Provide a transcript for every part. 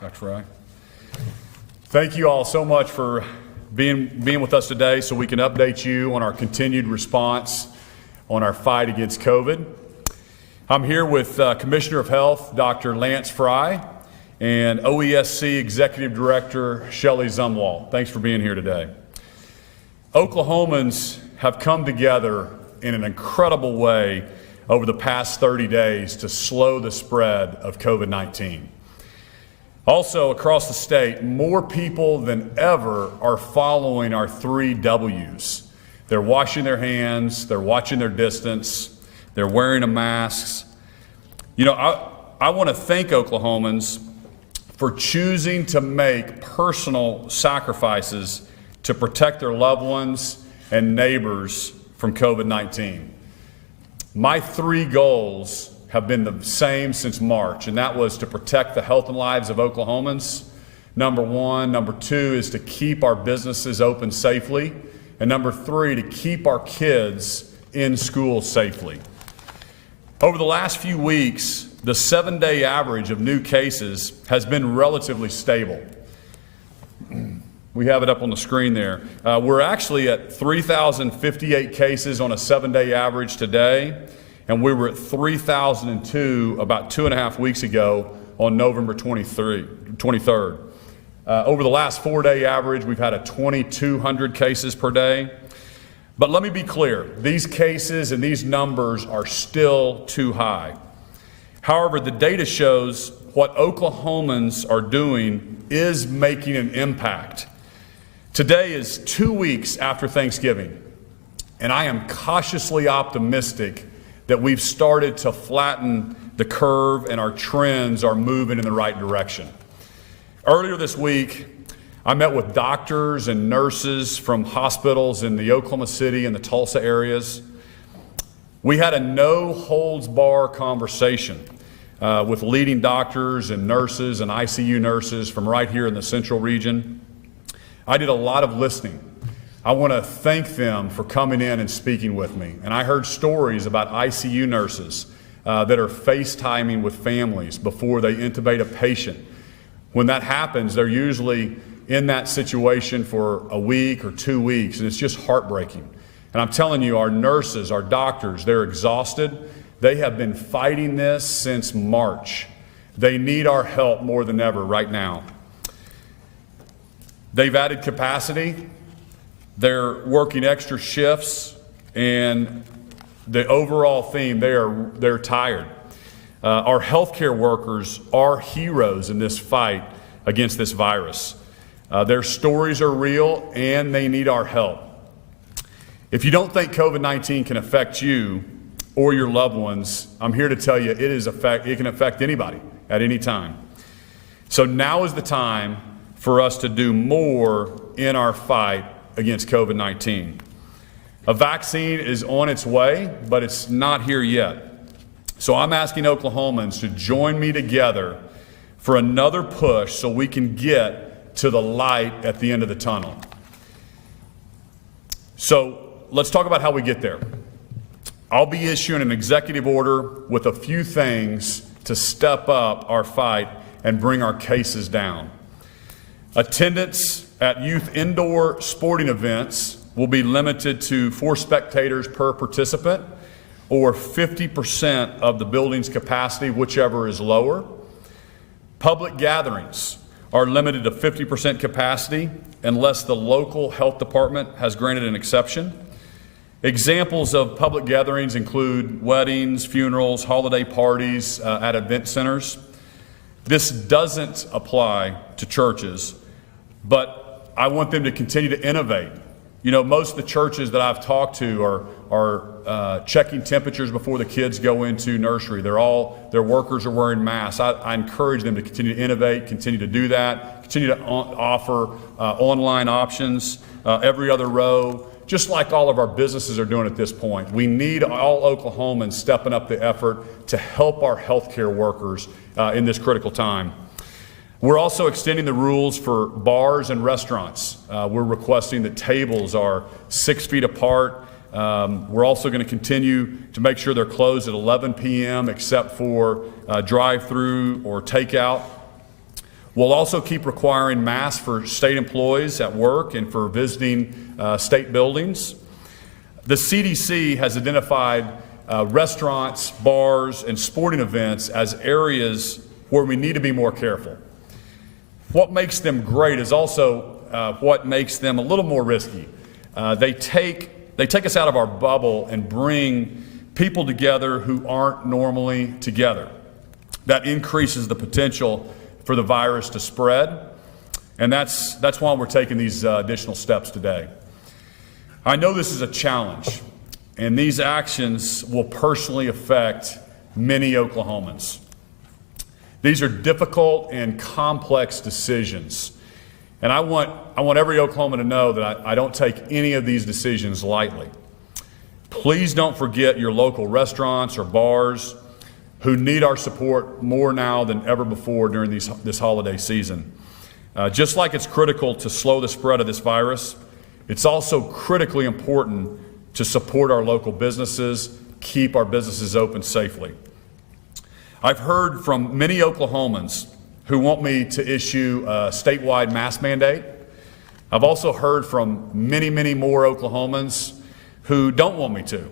Dr. Frye. Thank you all so much for being with us today so we can update you on our continued response on our fight against COVID. I'm here with Commissioner of Health, Dr. Lance Frye, and OESC Executive Director, Shelley Zumwalt. Thanks for being here today. Oklahomans have come together in an incredible way over the past 30 days to slow the spread of COVID-19. Also, across the state, more people than ever are following our 3 W's. They're washing their hands, they're watching their distance, they're wearing a masks. You know, I want to thank Oklahomans for choosing to make personal sacrifices to protect their loved ones and neighbors from COVID-19. My 3 goals have been the same since March, and that was to protect the health and lives of Oklahomans, number 1. Number 2 is to keep our businesses open safely. And number 3, to keep our kids in school safely. Over the last few weeks, the 7-day average of new cases has been relatively stable. We have it up on the screen there. We're actually at 3,058 cases on a 7-day average today, and we were at 3,002 about 2.5 weeks ago on November 23rd. Over the last 4-day average, we've had a 2,200 cases per day. But let me be clear, these cases and these numbers are still too high. However, the data shows what Oklahomans are doing is making an impact. Today is 2 weeks after Thanksgiving, and I am cautiously optimistic that we've started to flatten the curve and our trends are moving in the right direction. Earlier this week, I met with doctors and nurses from hospitals in the Oklahoma City and the Tulsa areas. We had a no-holds-barred conversation with leading doctors and nurses and ICU nurses from right here in the Central region. I did a lot of listening. I want to thank them for coming in and speaking with me. And I heard stories about ICU nurses that are FaceTiming with families before they intubate a patient. When that happens, they're usually in that situation for a week or 2 weeks, and it's just heartbreaking. And I'm telling you, our nurses, our doctors, they're exhausted. They have been fighting this since March. They need our help more than ever right now. They've added capacity. They're working extra shifts, and the overall theme, they're tired. Our healthcare workers are heroes in this fight against this virus. Their stories are real, and they need our help. If you don't think COVID-19 can affect you or your loved ones, I'm here to tell you it can affect anybody at any time. So now is the time for us to do more in our fight against COVID-19. A vaccine is on its way, but it's not here yet. So I'm asking Oklahomans to join me together for another push so we can get to the light at the end of the tunnel. So let's talk about how we get there. I'll be issuing an executive order with a few things to step up our fight and bring our cases down. Attendance at youth indoor sporting events will be limited to 4 spectators per participant, or 50% of the building's capacity, whichever is lower. Public gatherings are limited to 50% capacity unless the local health department has granted an exception. Examples of public gatherings include weddings, funerals, holiday parties at event centers. This doesn't apply to churches, but I want them to continue to innovate. You know, most of the churches that I've talked to are checking temperatures before the kids go into nursery. Their workers are wearing masks. I encourage them to continue to innovate, continue to do that, continue to offer online options every other row, just like all of our businesses are doing at this point. We need all Oklahomans stepping up the effort to help our healthcare workers in this critical time. We're also extending the rules for bars and restaurants. We're requesting that tables are 6 feet apart. We're also going to continue to make sure they're closed at 11 p.m. except for drive-through or takeout. We'll also keep requiring masks for state employees at work and for visiting state buildings. The CDC has identified restaurants, bars, and sporting events as areas where we need to be more careful. What makes them great is also what makes them a little more risky. They take us out of our bubble and bring people together who aren't normally together. That increases the potential for the virus to spread, and that's why we're taking these additional steps today. I know this is a challenge, and these actions will personally affect many Oklahomans. These are difficult and complex decisions, and I want every Oklahoman to know that I don't take any of these decisions lightly. Please don't forget your local restaurants or bars who need our support more now than ever before during this holiday season. Just like it's critical to slow the spread of this virus, it's also critically important to support our local businesses, keep our businesses open safely. I've heard from many Oklahomans who want me to issue a statewide mask mandate. I've also heard from many, many more Oklahomans who don't want me to.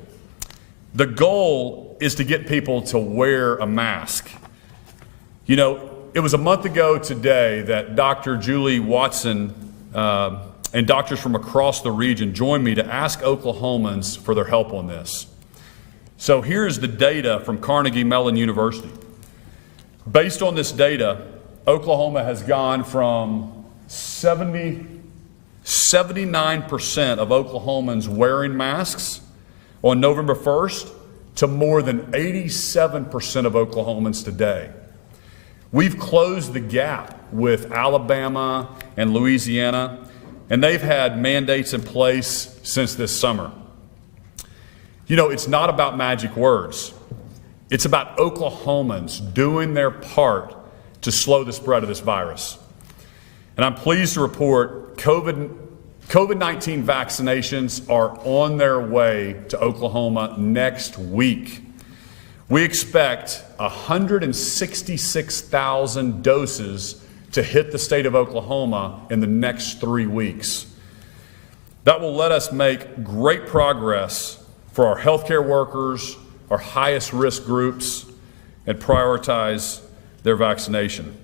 The goal is to get people to wear a mask. You know, it was a month ago today that Dr. Julie Watson and doctors from across the region joined me to ask Oklahomans for their help on this. So here's the data from Carnegie Mellon University. Based on this data, Oklahoma has gone from 79% of Oklahomans wearing masks on November 1st to more than 87% of Oklahomans today. We've closed the gap with Alabama and Louisiana, and they've had mandates in place since this summer. You know, it's not about magic words. It's about Oklahomans doing their part to slow the spread of this virus. And I'm pleased to report COVID-19 vaccinations are on their way to Oklahoma next week. We expect 166,000 doses to hit the state of Oklahoma in the next 3 weeks. That will let us make great progress for our healthcare workers, our highest risk groups, and prioritize their vaccination.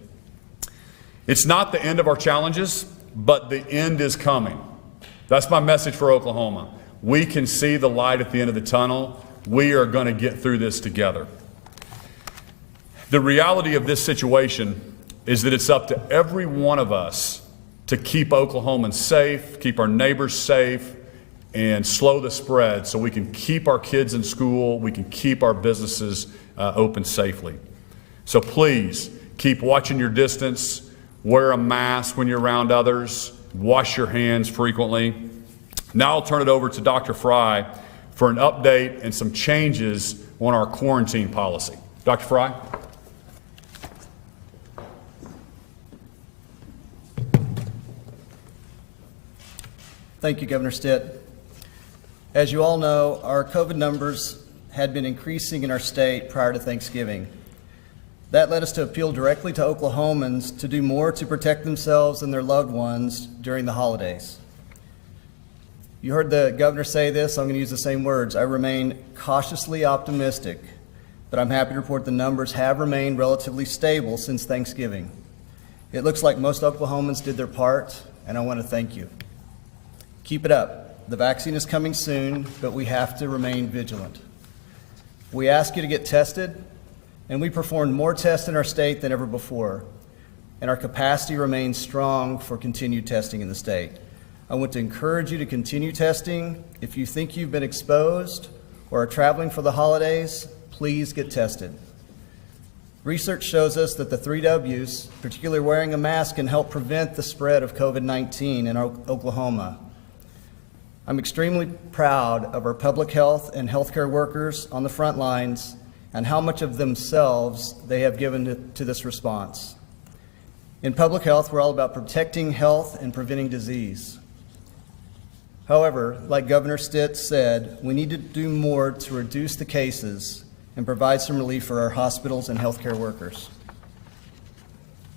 It's not the end of our challenges, but the end is coming. That's my message for Oklahoma. We can see the light at the end of the tunnel. We are going to get through this together. The reality of this situation is that it's up to every one of us to keep Oklahomans safe, keep our neighbors safe, and slow the spread so we can keep our kids in school, we can keep our businesses open safely. So please keep watching your distance, wear a mask when you're around others, wash your hands frequently. Now I'll turn it over to Dr. Frye for an update and some changes on our quarantine policy. Dr. Frye? Thank you, Governor Stitt. As you all know, our COVID numbers had been increasing in our state prior to Thanksgiving. That led us to appeal directly to Oklahomans to do more to protect themselves and their loved ones during the holidays. You heard the governor say this, I'm going to use the same words. I remain cautiously optimistic, but I'm happy to report the numbers have remained relatively stable since Thanksgiving. It looks like most Oklahomans did their part, and I want to thank you. Keep it up. The vaccine is coming soon, but we have to remain vigilant. We ask you to get tested, and we performed more tests in our state than ever before, and our capacity remains strong for continued testing in the state. I want to encourage you to continue testing. If you think you've been exposed or are traveling for the holidays, please get tested. Research shows us that the 3 W's, particularly wearing a mask, can help prevent the spread of COVID-19 in Oklahoma. I'm extremely proud of our public health and healthcare workers on the front lines and how much of themselves they have given to this response. In public health, we're all about protecting health and preventing disease. However, like Governor Stitt said, we need to do more to reduce the cases and provide some relief for our hospitals and healthcare workers.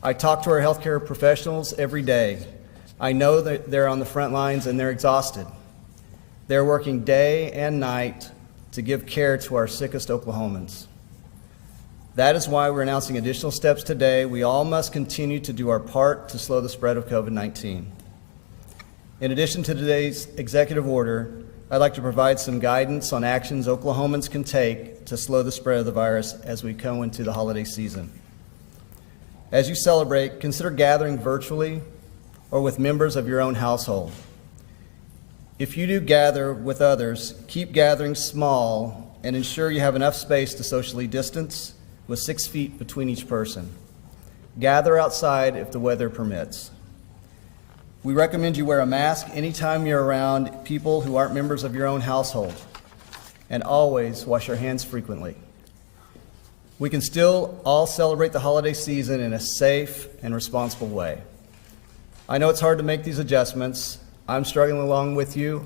I talk to our healthcare professionals every day. I know that they're on the front lines and they're exhausted. They're working day and night to give care to our sickest Oklahomans. That is why we're announcing additional steps today. We all must continue to do our part to slow the spread of COVID-19. In addition to today's executive order, I'd like to provide some guidance on actions Oklahomans can take to slow the spread of the virus as we go into the holiday season. As you celebrate, consider gathering virtually or with members of your own household. If you do gather with others, keep gathering small and ensure you have enough space to socially distance with 6 feet between each person. Gather outside if the weather permits. We recommend you wear a mask anytime you're around people who aren't members of your own household, and always wash your hands frequently. We can still all celebrate the holiday season in a safe and responsible way. I know it's hard to make these adjustments. I'm struggling along with you.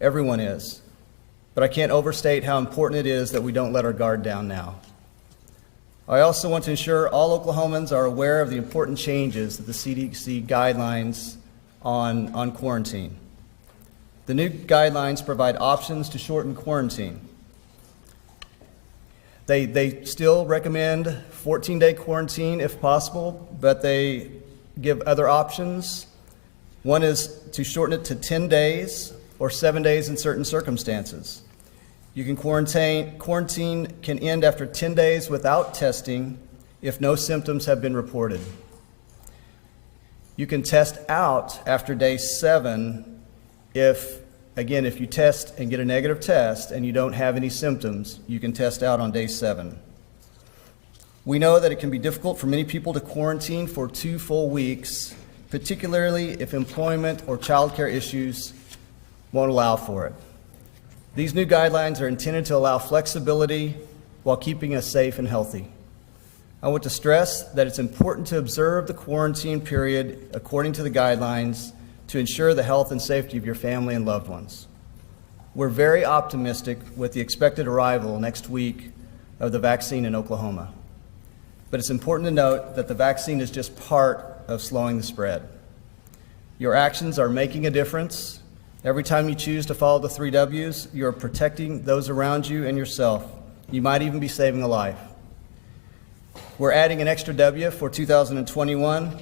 Everyone is. But I can't overstate how important it is that we don't let our guard down now. I also want to ensure all Oklahomans are aware of the important changes that the CDC guidelines on quarantine. The new guidelines provide options to shorten quarantine. They still recommend 14-day quarantine if possible, but they give other options. One is to shorten it to 10 days or 7 days in certain circumstances. You can quarantine can end after 10 days without testing if no symptoms have been reported. You can test out after day 7 if you test and get a negative test and you don't have any symptoms, you can test out on day 7. We know that it can be difficult for many people to quarantine for 2 full weeks, particularly if employment or childcare issues won't allow for it. These new guidelines are intended to allow flexibility while keeping us safe and healthy. I want to stress that it's important to observe the quarantine period according to the guidelines to ensure the health and safety of your family and loved ones. We're very optimistic with the expected arrival next week of the vaccine in Oklahoma. But it's important to note that the vaccine is just part of slowing the spread. Your actions are making a difference. Every time you choose to follow the 3 W's, you're protecting those around you and yourself. You might even be saving a life. We're adding an extra W for 2021.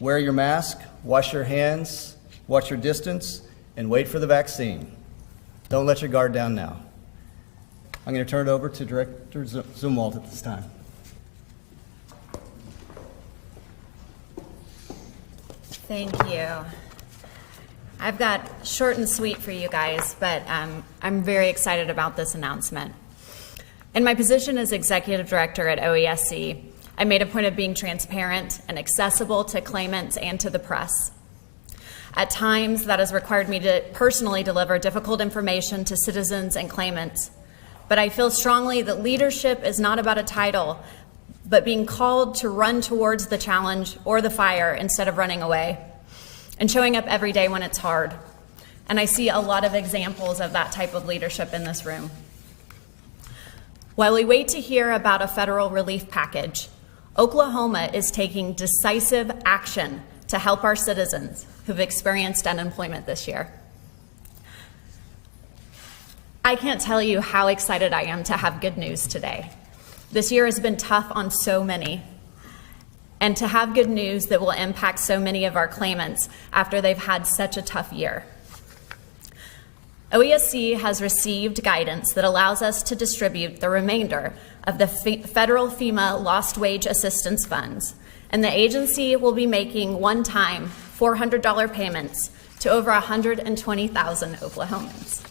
Wear your mask, wash your hands, watch your distance, and wait for the vaccine. Don't let your guard down now. I'm going to turn it over to Director Zumwalt at this time. Thank you. I've got short and sweet for you guys, but I'm very excited about this announcement. In my position as Executive Director at OESC, I made a point of being transparent and accessible to claimants and to the press. At times, that has required me to personally deliver difficult information to citizens and claimants. But I feel strongly that leadership is not about a title, but being called to run towards the challenge or the fire instead of running away, and showing up every day when it's hard. And I see a lot of examples of that type of leadership in this room. While we wait to hear about a federal relief package, Oklahoma is taking decisive action to help our citizens who've experienced unemployment this year. I can't tell you how excited I am to have good news today. This year has been tough on so many, and to have good news that will impact so many of our claimants after they've had such a tough year. OESC has received guidance that allows us to distribute the remainder of the federal FEMA Lost Wage Assistance Funds, and the agency will be making one-time $400 payments to over 120,000 Oklahomans.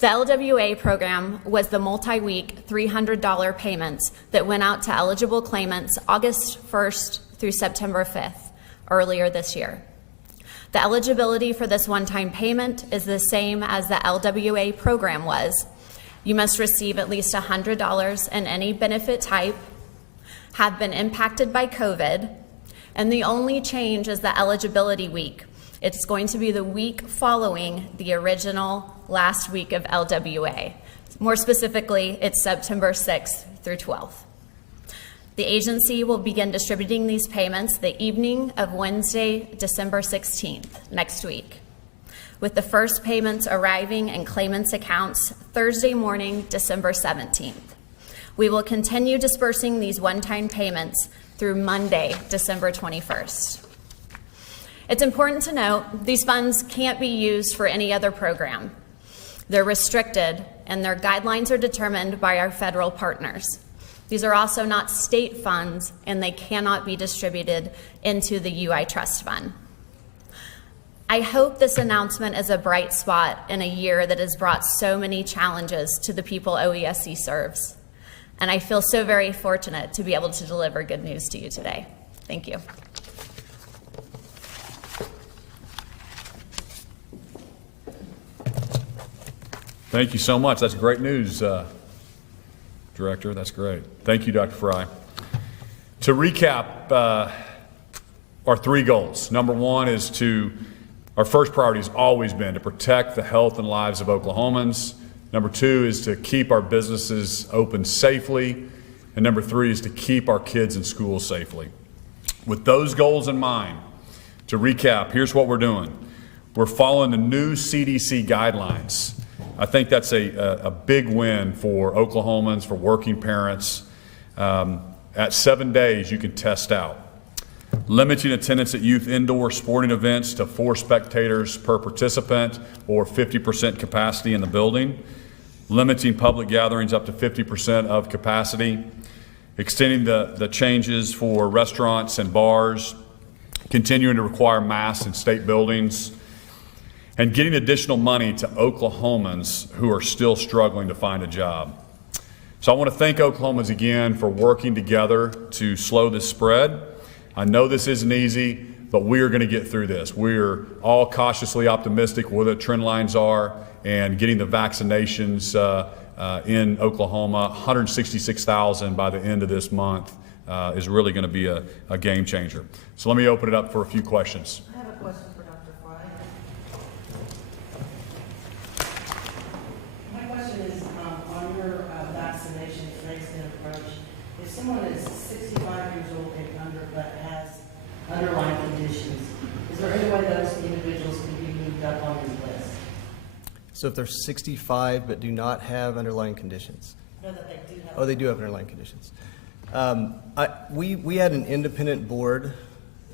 The LWA program was the multi-week $300 payments that went out to eligible claimants August 1st through September 5th, earlier this year. The eligibility for this one-time payment is the same as the LWA program was. You must receive at least $100 in any benefit type, have been impacted by COVID, and the only change is the eligibility week. It's going to be the week following the original last week of LWA. More specifically, it's September 6th through 12th. The agency will begin distributing these payments the evening of Wednesday, December 16th, next week, with the first payments arriving in claimants' accounts Thursday morning, December 17th. We will continue dispersing these one-time payments through Monday, December 21st. It's important to note these funds can't be used for any other program. They're restricted, and their guidelines are determined by our federal partners. These are also not state funds, and they cannot be distributed into the UI Trust Fund. I hope this announcement is a bright spot in a year that has brought so many challenges to the people OESC serves. And I feel so very fortunate to be able to deliver good news to you today. Thank you. Thank you so much. That's great news, Director. That's great. Thank you, Dr. Frye. To recap our three goals. Number one is our first priority has always been to protect the health and lives of Oklahomans. Number two is to keep our businesses open safely. And number three is to keep our kids in school safely. With those goals in mind, to recap, here's what we're doing. We're following the new CDC guidelines. I think that's a big win for Oklahomans, for working parents. At 7 days, you can test out. Limiting attendance at youth indoor sporting events to 4 spectators per participant or 50% capacity in the building. Limiting public gatherings up to 50% of capacity. Extending the changes for restaurants and bars. Continuing to require masks in state buildings. And getting additional money to Oklahomans who are still struggling to find a job. So I want to thank Oklahomans again for working together to slow this spread. I know this isn't easy, but we are going to get through this. We're all cautiously optimistic where the trend lines are, and getting the vaccinations in Oklahoma, 166,000 by the end of this month, is really going to be a game changer. So let me open it up for a few questions. I have a question for Dr. Frye. My question is on your vaccination phased-in approach. If someone is 65 years old and under but has underlying conditions, is there any way those individuals can be moved up on your list? So if they're 65 but do not have underlying conditions? No, that they do have. Oh, they do have underlying conditions. We had an independent board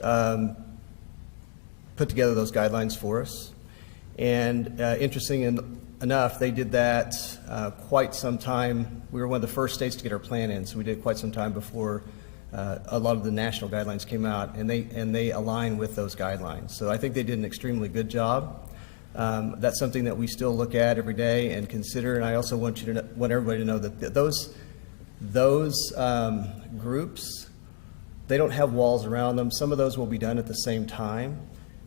put together those guidelines for us. And interesting enough, they did that quite some time. We were one of the first states to get our plan in, so we did quite some time before a lot of the national guidelines came out, and they align with those guidelines. So I think they did an extremely good job. That's something that we still look at every day and consider. And I also want everybody to know that those groups, they don't have walls around them. Some of those will be done at the same time.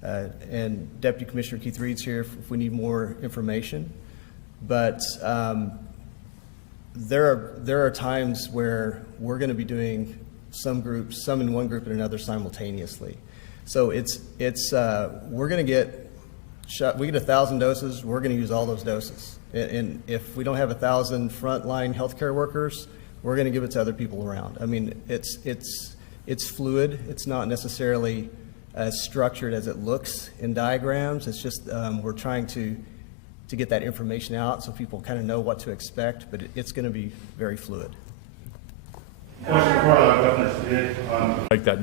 And Deputy Commissioner Keith Reed's here if we need more information. But there are times where we're going to be doing some groups, some in one group and another simultaneously. So we're going to get shot. We get 1,000 doses. We're going to use all those doses. And if we don't have 1,000 frontline healthcare workers, we're going to give it to other people around. I mean, it's fluid. It's not necessarily as structured as it looks in diagrams. It's just we're trying to get that information out so people kind of know what to expect, but it's going to be very fluid. Question for Governor Stitt. Like that.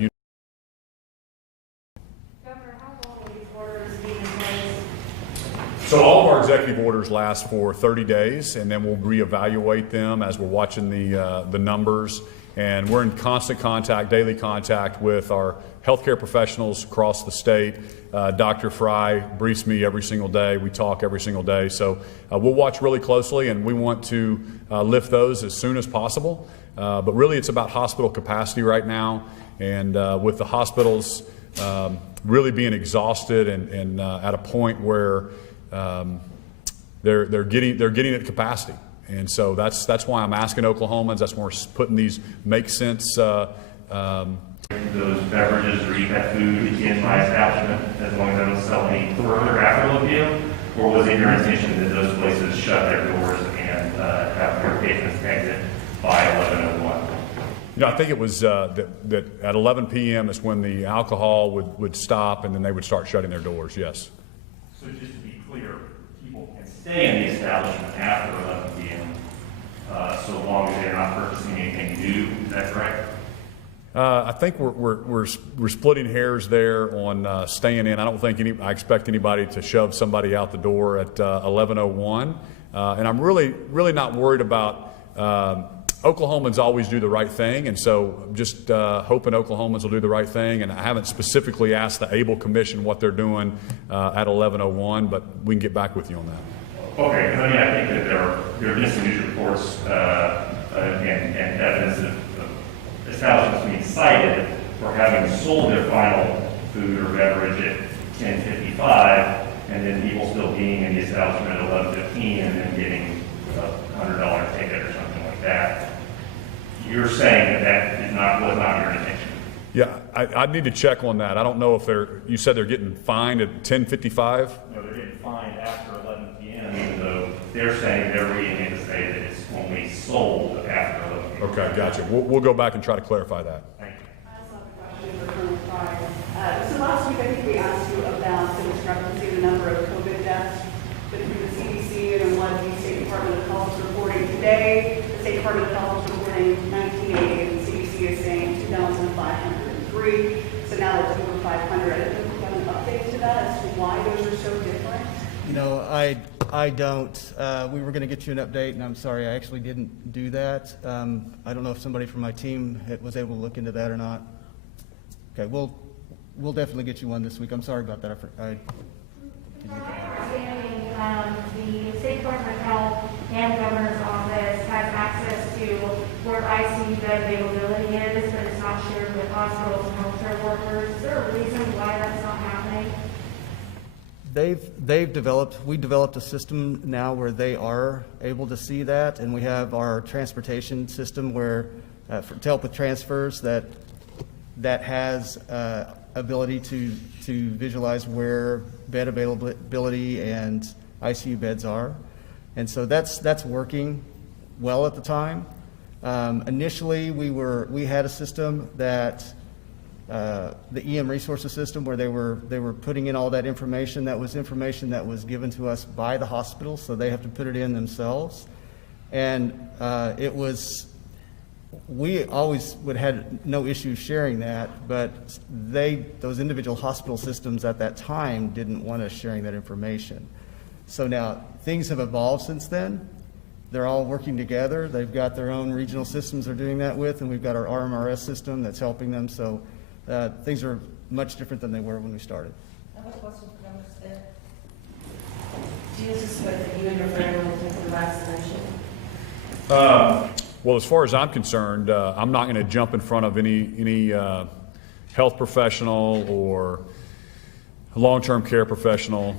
Governor, how long will these orders be in place? So all of our executive orders last for 30 days, and then we'll reevaluate them as we're watching the numbers. And we're in constant contact, daily contact with our healthcare professionals across the state. Dr. Frye briefs me every single day. We talk every single day. So we'll watch really closely, and we want to lift those as soon as possible. But really, it's about hospital capacity right now. And with the hospitals really being exhausted and at a point where they're getting at capacity. And so that's why I'm asking Oklahomans. That's why we're putting these make sense. Those beverages or eat that food in my establishment as long as I don't sell any further after the deal? Or was it your intention that those places shut their doors and have their patrons exit by 11:01? I think it was that at 11 p.m. is when the alcohol would stop, and then they would start shutting their doors, yes. So just to be clear, people can stay in the establishment after 11 p.m. So long as they're not purchasing anything new. Is that correct? I think we're splitting hairs there on staying in. I don't think I expect anybody to shove somebody out the door at 11:01, and I'm really not worried about. Oklahomans always do the right thing, and so just hoping Oklahomans will do the right thing. And I haven't specifically asked the ABLE Commission what they're doing at 11:01, but we can get back with you on that. Okay, because I think that there are missing news reports and evidence of establishments being cited for having sold their final food or beverage at 10:55, and then people still being in the establishment at 11:15 and then getting a $100 ticket or something like that. You're saying that was not your intention? Yeah, I'd need to check on that. I don't know if you said they're getting fined at 10:55? No, they're getting fined after 11 p.m., even though they're saying they're reading it to say that it's only sold after 11 p.m. Okay, gotcha. We'll go back and try to clarify that. Thank you. I also have a question for Colonel Frye. So last week, I think we asked you about the discrepancy in the number of COVID deaths between the CDC and what the State Department of Health is reporting today. The State Department of Health is reporting 1980, and the CDC is saying 2,503. So now it's over 500. I don't know if you have an update to that as to why those are so different. You know, I don't. We were going to get you an update, and I'm sorry, I actually didn't do that. I don't know if somebody from my team was able to look into that or not. Okay, we'll definitely get you one this week. I'm sorry about that. My understanding, the State Department of Health and the Governor's Office has access to where ICU bed availability is, but it's not shared with hospitals and healthcare workers. Is there a reason why that's not happening? We developed a system now where they are able to see that, and we have our transportation system where, to help with transfers, that has ability to visualize where bed availability and ICU beds are. And so that's working well at the time. Initially, we had a system that the EM resources system where they were putting in all that information. That was information that was given to us by the hospital, so they have to put it in themselves. And we always had no issue sharing that, but those individual hospital systems at that time didn't want us sharing that information. So now things have evolved since then. They're all working together. They've got their own regional systems they're doing that with, and we've got our RMRS system that's helping them. So things are much different than they were when we started. I have a question for Governor Stitt. Do you anticipate that you and your family will take the vaccination? Well, as far as I'm concerned, I'm not going to jump in front of any health professional or long-term care professional.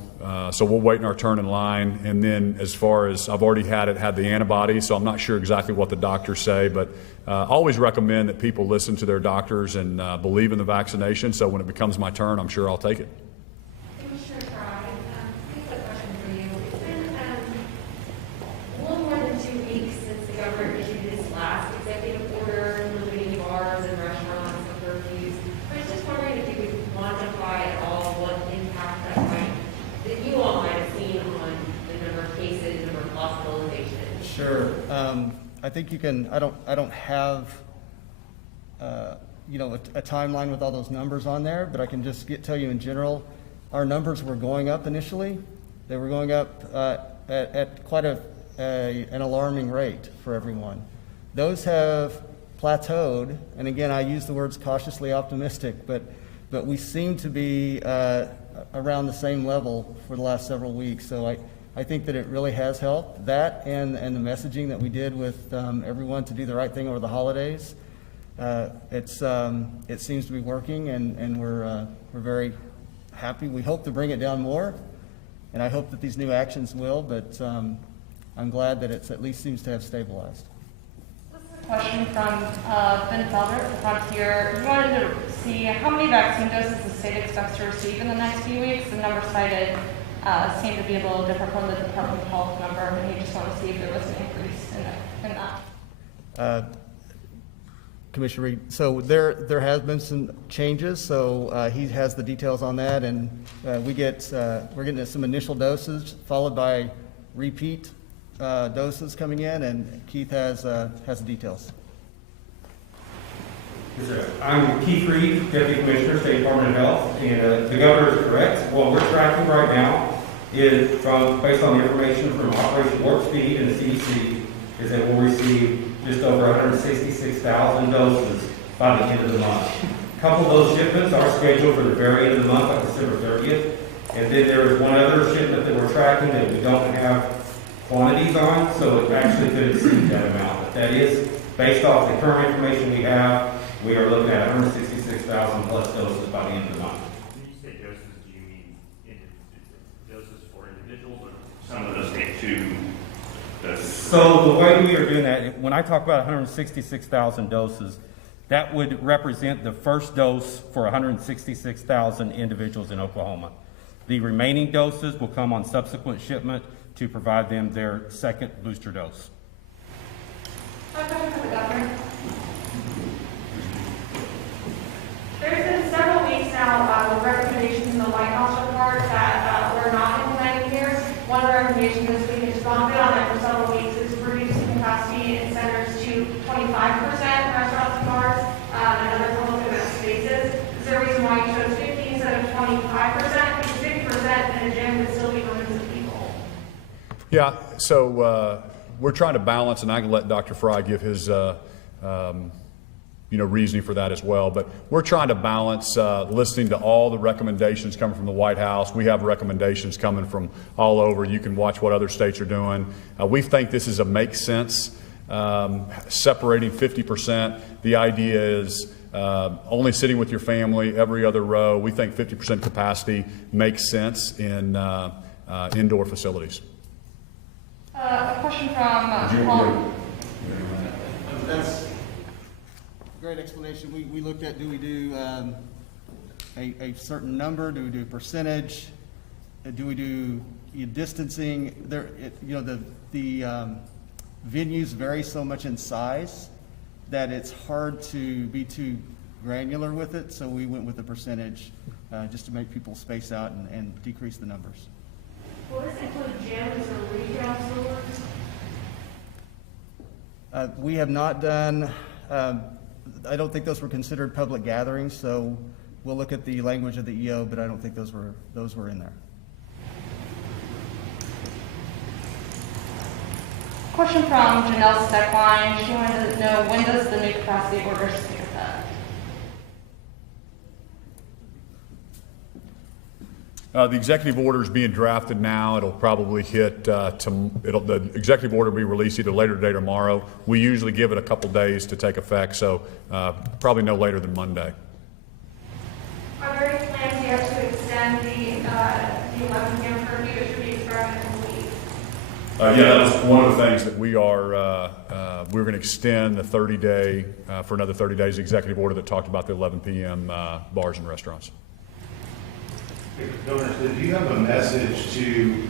So we'll wait in our turn in line. And then as far as I've already had the antibodies, so I'm not sure exactly what the doctors say, but I always recommend that people listen to their doctors and believe in the vaccination. So when it becomes my turn, I'm sure I'll take it. Commissioner Frye, I have a question for you. It's been a little more than 2 weeks since the governor issued his last executive order limiting bars and restaurants and curfews. I was just wondering if you could quantify at all what impact that you all might have seen on the number of cases, number of hospitalizations. Sure. I think you can. I don't have a timeline with all those numbers on there, but I can just tell you in general, our numbers were going up initially. They were going up at quite an alarming rate for everyone. Those have plateaued, and again, I use the words cautiously optimistic, but we seem to be around the same level for the last several weeks. So I think that it really has helped. That and the messaging that we did with everyone to do the right thing over the holidays. It seems to be working, and we're very happy. We hope to bring it down more, and I hope that these new actions will. But I'm glad that it at least seems to have stabilized. This is a question from Ben Felder at the Frontier. We wanted to see how many vaccine doses the state expects to receive in the next few weeks. The number cited seemed to be a little different from the Department of Health number, and we just want to see if there was an increase in that. Commissioner Reed. So there has been some changes, so he has the details on that, and we're getting some initial doses followed by repeat doses coming in, and Keith has the details. Yes, sir. I'm Keith Reed, Deputy Commissioner, State Department of Health, and the governor is correct. What we're tracking right now is based on the information from Operation Warp Speed and the CDC, is that we'll receive just over 166,000 doses by the end of the month. A couple of those shipments are scheduled for the very end of the month, like December 30th. And then there is one other shipment that we're tracking that we don't have quantities on, so it actually could exceed that amount. But that is based off the current information we have. We are looking at 166,000 plus doses by the end of the month. When you say doses, do you mean doses for individuals, or some of those take 2 doses? So the way we are doing that, when I talk about 166,000 doses, that would represent the first dose for 166,000 individuals in Oklahoma. The remaining doses will come on subsequent shipment to provide them their second booster dose. A question for the governor. There's been several weeks now with recommendations in the White House report that we're not implementing here. One recommendation this week has gone on that for several weeks is reducing capacity in centers to 25%, restaurants and bars, and other public event spaces. Is there a reason why you chose 50 instead of 25%? Because 50% in a gym would still be hundreds of people. Yeah, so we're trying to balance, and I can let Dr. Frye give his reasoning for that as well. But we're trying to balance listening to all the recommendations coming from the White House. We have recommendations coming from all over. You can watch what other states are doing. We think this is a makes sense. Separating 50%, the idea is only sitting with your family every other row. We think 50% capacity makes sense in indoor facilities. A question from Paul. That's a great explanation. We looked at, do we do a certain number? Do we do a percentage? Do we do distancing? The venues vary so much in size that it's hard to be too granular with it. So we went with a percentage just to make people space out and decrease the numbers. Will this include gyms or retail stores? We have not done, I don't think those were considered public gatherings, so we'll look at the language of the EO, but I don't think those were in there. Question from Janelle Steckline. She wanted to know, when does the new capacity orders take effect? The executive order is being drafted now. It'll probably hit, the executive order will be released either later today or tomorrow. We usually give it a couple days to take effect, so probably no later than Monday. Are there any plans yet to extend the 11 p.m. curfew? It should be expiring in a week. Yeah, that's one of the things that we're going to extend the 30-day, for another 30 days, the executive order that talked about the 11 p.m. Bars and restaurants. Governor, do you have a message to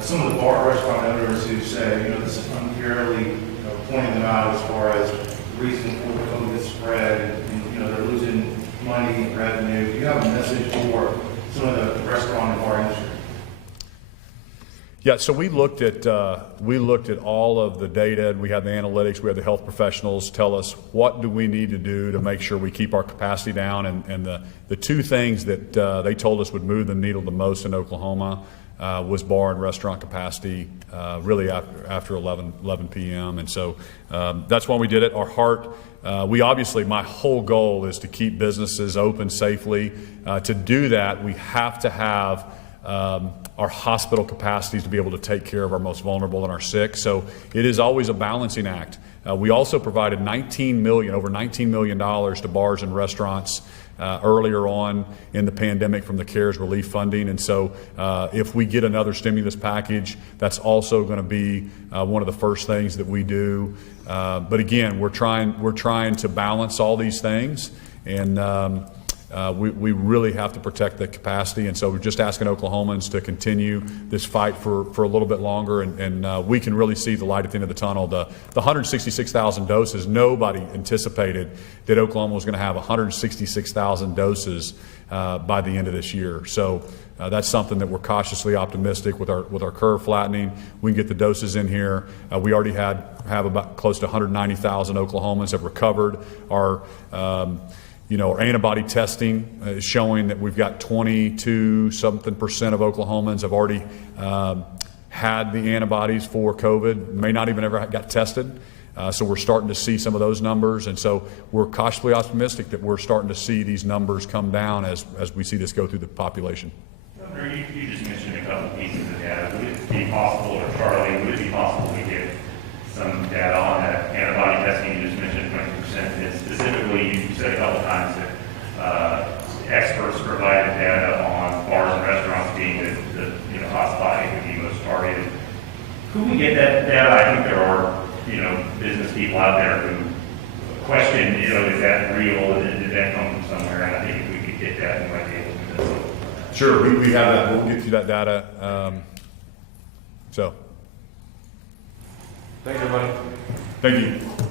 some of the bar restaurant owners who say, this is unfairly pointing them out as far as the reason for the COVID spread and they're losing money and revenue? Do you have a message for some of the restaurant and bar industry? Yeah, so we looked at all of the data, and we had the analytics, we had the health professionals tell us what do we need to do to make sure we keep our capacity down, and the two things that they told us would move the needle the most in Oklahoma was bar and restaurant capacity, really after 11 p.m. And so that's why we did it. Our heart, my whole goal is to keep businesses open safely. To do that, we have to have our hospital capacities to be able to take care of our most vulnerable and our sick. So it is always a balancing act. We also provided over $19 million to bars and restaurants earlier on in the pandemic from the CARES relief funding. And so if we get another stimulus package, that's also going to be one of the first things that we do. But again, we're trying to balance all these things. And we really have to protect the capacity, and so we're just asking Oklahomans to continue this fight for a little bit longer, and we can really see the light at the end of the tunnel. The 166,000 doses, nobody anticipated that Oklahoma was going to have 166,000 doses by the end of this year. So that's something that we're cautiously optimistic with our curve flattening. We can get the doses in here. We already have about close to 190,000 Oklahomans have recovered. Our antibody testing is showing that we've got 22-something% of Oklahomans have already had the antibodies for COVID, may not even ever got tested. So we're starting to see some of those numbers, and so we're cautiously optimistic that we're starting to see these numbers come down as we see this go through the population. Governor, you just mentioned a couple pieces of data. Would it be possible, or Charlie, would it be possible to get some data on that antibody testing you just mentioned, 20%? And specifically, you said a couple times that experts provided data on bars and restaurants being the hotspot it would be most targeted. Could we get that data? I think there are business people out there who question, is that real? Did that come from somewhere? And I think if we could get that, we might be able to do that. Sure, we have that. We'll get you that data. Thanks, everybody. Thank you.